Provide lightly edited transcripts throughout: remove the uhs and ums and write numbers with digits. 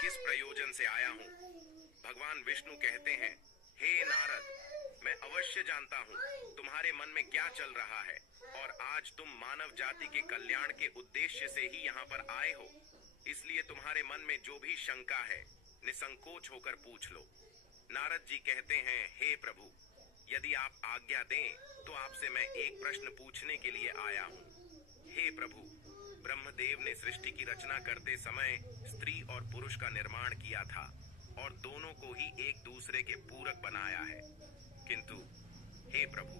किस प्रयोजन से आया हूँ। भगवान विष्णु कहते हैं, हे नारद, मैं अवश्य जानता हूँ तुम्हारे मन में क्या चल रहा है और आज तुम मानव जाति के कल्याण के उद्देश्य से ही यहाँ पर आए हो। इसलिए तुम्हारे मन में जो भी शंका है निसंकोच होकर पूछ लो। नारद जी कहते हैं, हे प्रभु, यदि आप आज्ञा दें तो आपसे मैं एक प्रश्न पूछने के लिए आया हूँ। हे प्रभु, ब्रह्मदेव ने सृष्टि की रचना करते समय स्त्री और पुरुष का निर्माण किया था और दोनों को ही एक दूसरे के पूरक बनाया है। किंतु हे प्रभु,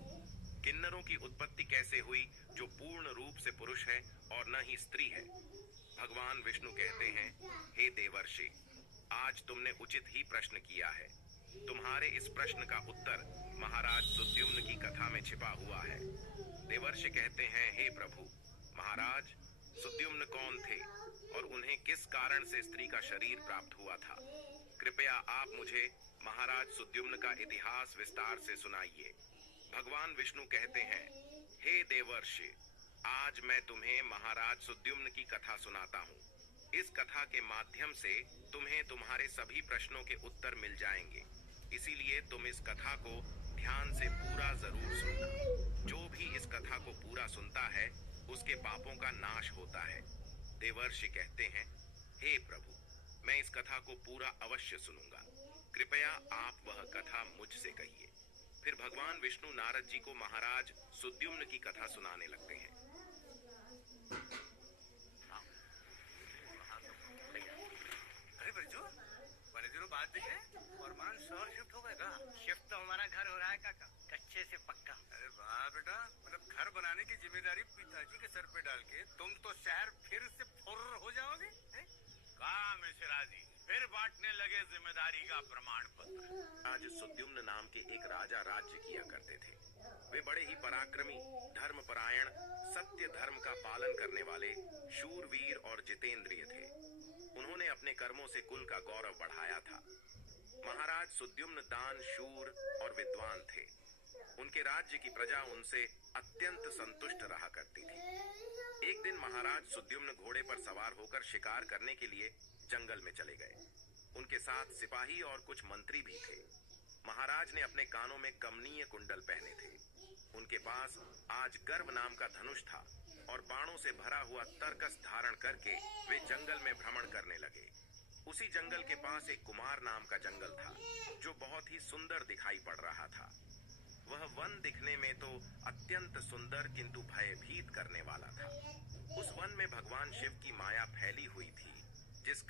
किन्नरों की उत्पत्ति कैसे हुई जो पूर्ण रूप से पुरुष है और न ही स्त्री है। भगवान विष्णु कहते हैं, हे देवर्षि, आज तुमने उचित ही प्रश्न किया है। तुम्हारे इस प्रश्न का उत्तर महाराज सुद्युम्न की कथा में छिपा हुआ है। देवर्षि कहते हैं, हे प्रभु, महाराज सुद्युम्न कौन थे और उन्हें किस कारण से स्त्री का शरीर प्राप्त हुआ था। कृपया आप मुझे महाराज सुद्युम्न का इतिहास विस्तार से सुनाइए। भगवान विष्णु कहते हैं, हे देवर्षि, आज मैं तुम्हें महाराज सुद्युम्न की कथा सुनाता हूँ। इस कथा के माध्यम से तुम्हें तुम्हारे सभी प्रश्नों के उत्तर मिल जाएंगे। इसीलिए तुम इस कथा को ध्यान से पूरा जरूर सुनना। जो भी इस कथा को पूरा सुनता है उसके पापों का नाश होता है। देवर्षि कहते हैं, हे प्रभु, मैं इस कथा को पूरा अवश्य सुनूंगा। कृपया आप वह कथा मुझसे कहिए। फिर भगवान विष्णु नारद जी को महाराज सुद्युम्न की कथा सुनाने लगते हैं। अरे बच्चों, बड़े दिनों बाद दिखे और मान शहर शिफ्ट हो गए का? शिफ्ट तो हमारा घर हो रहा है काका, कच्चे से पक्का। अरे वाह बेटा, मतलब घर बनाने की जिम्मेदारी पिताजी के सर पे डाल के तुम तो शहर फिर से फुर्र हो जाओगे। कहा मिश्रा जी, फिर बांटने लगे जिम्मेदारी का प्रमाण पत्र। आज सुद्युम्न नाम के एक राजा राज्य किया करते थे। वे बड़े ही पराक्रमी, धर्मपरायण, सत्य धर्म का पालन करने वाले शूरवीर और जितेंद्रिय थे। उन्होंने अपने कर्मों से कुल का गौरव बढ़ाया था। महाराज सुद्युम्न दान, शूर और विद्वान थे। उनके राज्य की प्रजा उनसे अत्यंत संतुष्ट रहा करती थी। एक दिन महाराज सुद्युम्न घोड़े पर सवार होकर शिकार करने के लिए जंगल में चले गए। उनके साथ सिपाही और कुछ मंत्री भी थे। महाराज ने अपने कानों में कमनीय कुंडल पहने थे। उनके पास आज गर्व नाम का धनुष था और बाणों से भरा हुआ तरकस धारण करके वे जंगल में भ्रमण करने लगे। उसी जंगल के पास एक कुमार नाम का जंगल था जो बहुत ही सुंदर दिखाई पड़ रहा था। वह वन दिखने में तो अत्यंत सुंदर किंतु भयभीत करने वाला था। उस वन में भगवान शिव की माया फैली हुई थी, जिस